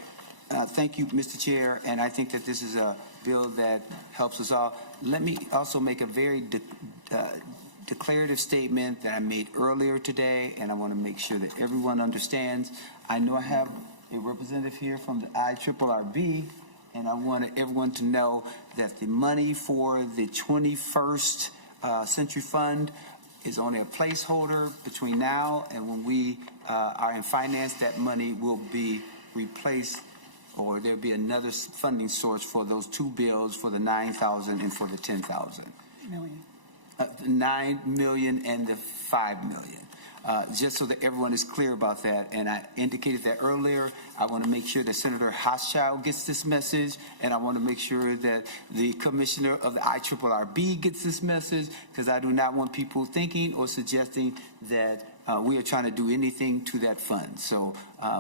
Thank you, Mr. Chair, and I think that this is a bill that helps us all. Let me also make a very declarative statement that I made earlier today, and I want to make sure that everyone understands. I know I have a representative here from the IRRB, and I want everyone to know that the money for the 21st Century Fund is only a placeholder between now and when we are in finance. That money will be replaced, or there'll be another funding source for those two bills, for the 9,000 and for the 10,000. 9 million and the 5 million. Just so that everyone is clear about that, and I indicated that earlier. I want to make sure that Senator Hochschild gets this message, and I want to make sure that the commissioner of the IRRB gets this message, because I do not want people thinking or suggesting that we are trying to do anything to that fund. So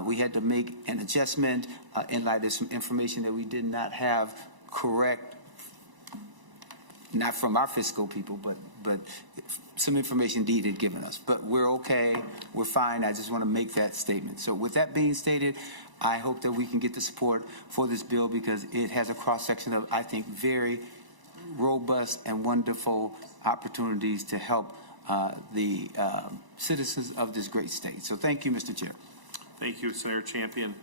we had to make an adjustment in light of some information that we did not have correct, not from our fiscal people, but some information Deed had given us. But we're okay, we're fine. I just want to make that statement. So with that being stated, I hope that we can get the support for this bill, because it has a cross-section of, I think, very robust and wonderful opportunities to help the citizens of this great state. So thank you, Mr. Chair. Thank you, Senator Champion.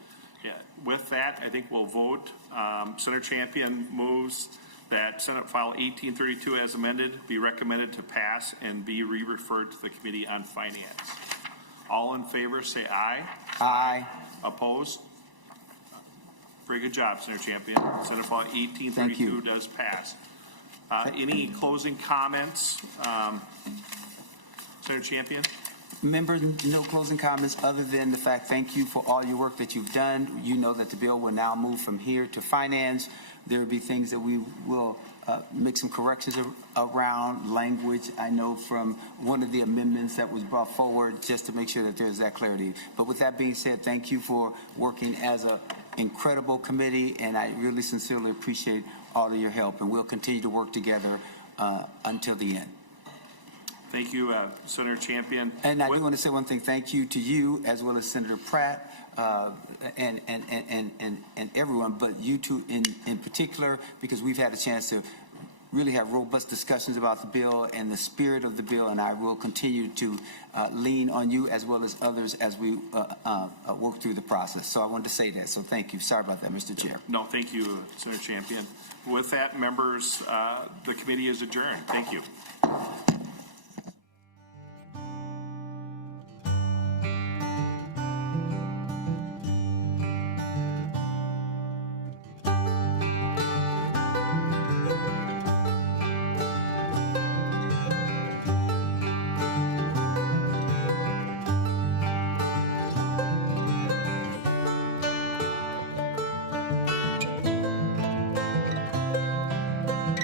Yeah, with that, I think we'll vote. Senator Champion moves that Senate File 1832 as amended be recommended to pass and be re-referred to the Committee on Finance. All in favor, say aye. Aye. Opposed? Very good job, Senator Champion. Senate File 1832 does pass. Any closing comments? Senator Champion? Members, no closing comments other than the fact, thank you for all your work that you've done. You know that the bill will now move from here to finance. There will be things that we will make some corrections around language. I know from one of the amendments that was brought forward, just to make sure that there's that clarity. But with that being said, thank you for working as an incredible committee, and I really sincerely appreciate all of your help, and we'll continue to work together until the end. Thank you, Senator Champion. And I do want to say one thing. Thank you to you, as well as Senator Pratt, and everyone, but you two in particular, because we've had a chance to really have robust discussions about the bill and the spirit of the bill, and I will continue to lean on you as well as others as we work through the process. So I wanted to say that. So thank you. Sorry about that, Mr. Chair. No, thank you, Senator Champion. With that, members, the committee is adjourned. Thank you.